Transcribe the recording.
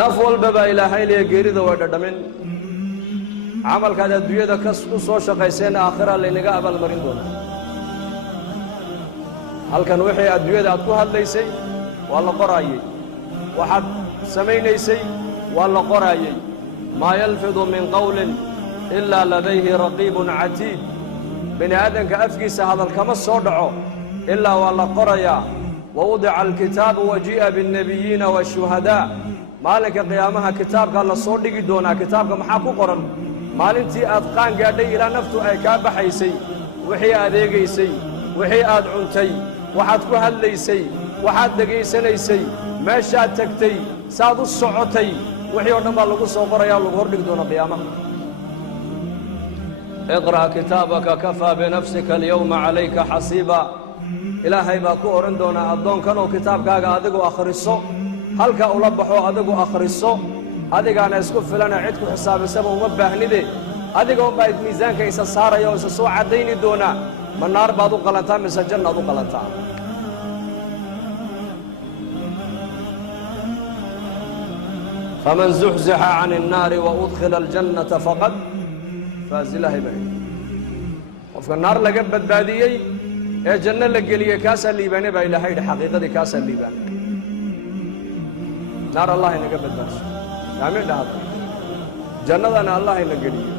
naf walbaba ilaahay leeyahay geerida way dhadhamin camalkaad adduunyada ka soo shaqayseen aakhira laynaga abaalmarin doonaa halkan wixii adduunyada aad ku hadlaysay waa la qoraayay waxaad samaynaysay waa la qoraayay maa yalfidu min qawlin ilaa ladayhi raqiibun catiid bini aadanka afkiisa hadal kama soo dhaco ilaa waa la qorayaa wawudica alkitaabu wajii'a biاnnabiyiina waashuhadaa maalinka qiyaamaha kitaabkaa la soo dhigi doonaa kitaabka maxaa ku qoran maalintii aad qaan gaadhay ilaa naftu ay kaa baxaysay wixii aad eegaysay wixii aad cuntay waxaad ku hadlaysay waxaad dhegaysanaysay meeshaad tagtay saad u socotay wixii oo dhan baa lagu soo qorayaa lagu hordhigi doona qiyaamaha iqra' kitaabaka kafaa binafsika alyawma calayka xasiiba ilaahay baa ku odhan doonaa addoonkanoo kitaabkaaga adigu akhriso halka ula baxo adigu akhriso adigaana isku filana cid ku xisaabisaba uma baahnide adiga unbaa miisaanka isa saaraya oo isa soo caddayni doonaa ma naar baad u qalantaa mise jannaad u qalantaa faman zuxzixa can الnaari waudkhila aljannata faqad faaz ilaahay baa qofka naar laga badbaadiyey ee janno la geliyey kaasaa liibaane baa ilaahay yidhi xaqiiqadii kaasaa liibaane naar allah inaga badbaadso aamin dhahda jannadana allah ina geliyo